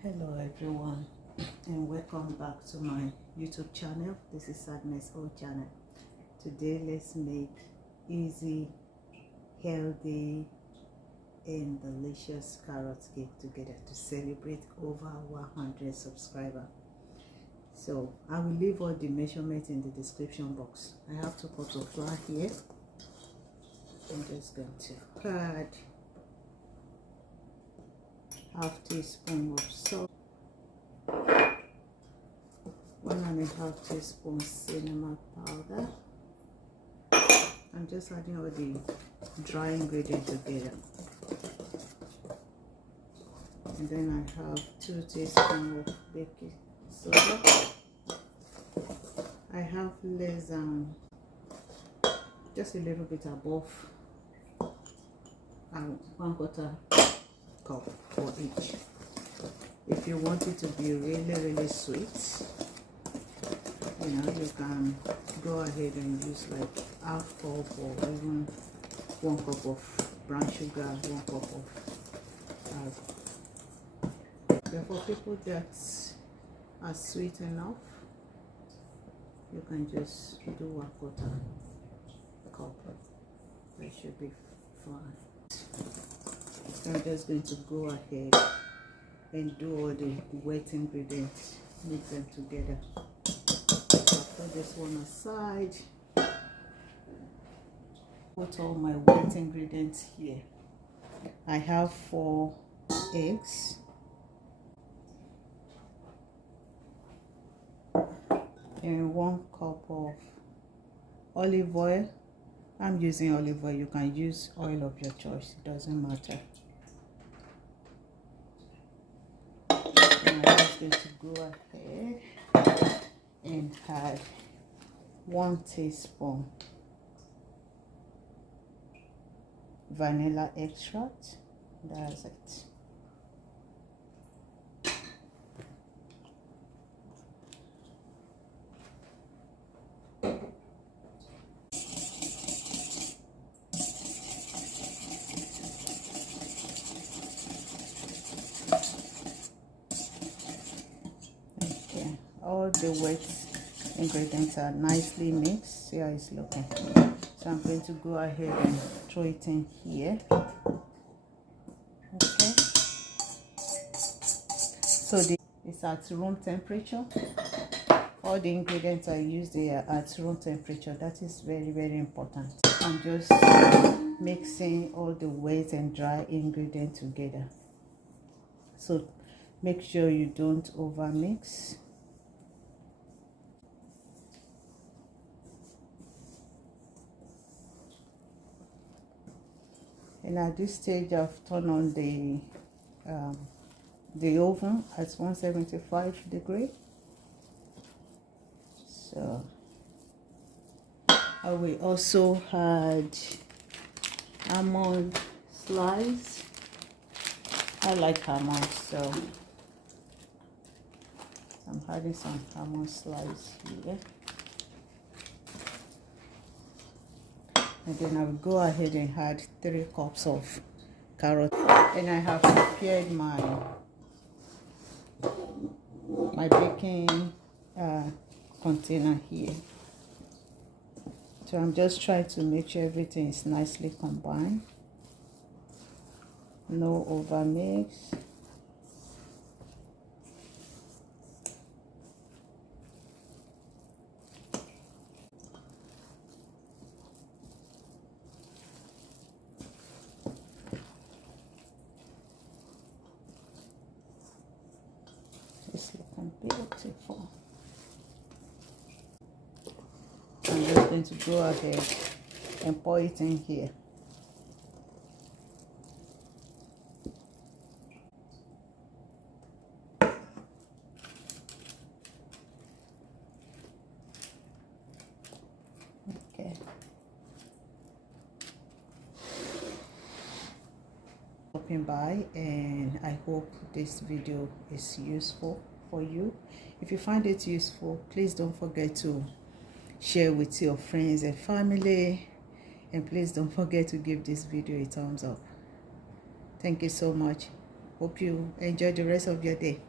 Hello everyone, and welcome back to my YouTube channel. This is Sadness O channel. Today let's make easy, healthy and delicious carrot cake together to celebrate over 100 subscribers. So I will leave all the measurements in the description box. I have 2 cups of flour here. I'm just going to add half teaspoon of salt, 1.5 teaspoons cinnamon powder. I'm just adding all the dry ingredients together. And then I have 2 teaspoons of baking soda. I have less than, just a little bit above, 1/4 cup for each. If you want it to be really sweet, you can go ahead and use like half cup or even 1 cup of brown sugar, 1 cup of but for people that are sweet enough, you can just do 1/4 cup. That should be fine. So I'm just going to go ahead and do all the wet ingredients, mix them together. Put this one aside. Put all my wet ingredients here. I have 4 eggs, and 1 cup of olive oil. I'm using olive oil. You can use oil of your choice, it doesn't matter. And I'm just going to go ahead and add 1 teaspoon vanilla extract. That's it. Okay, all the wet ingredients are nicely mixed. See how it's looking. So I'm going to go ahead and throw it in here. Okay, so it's at room temperature. All the ingredients I use, they are at room temperature. That is very important. I'm just mixing all the wet and dry ingredients together, so make sure you don't over mix. And at this stage, I've turned on the oven at 175 degrees. So I will also add almond slice. I like almonds, so I'm adding some almond slice here. And then I will go ahead and add 3 cups of carrot. And I have prepared my baking container here. So I'm just trying to make sure everything is nicely combined. No over mix. It's looking beautiful. I'm just going to go ahead and pour it in here. Okay. Stopping by, and I hope this video is useful for you. If you find it useful, please don't forget to share with your friends and family, and please don't forget to give this video a thumbs up. Thank you so much. Hope you enjoy the rest of your day.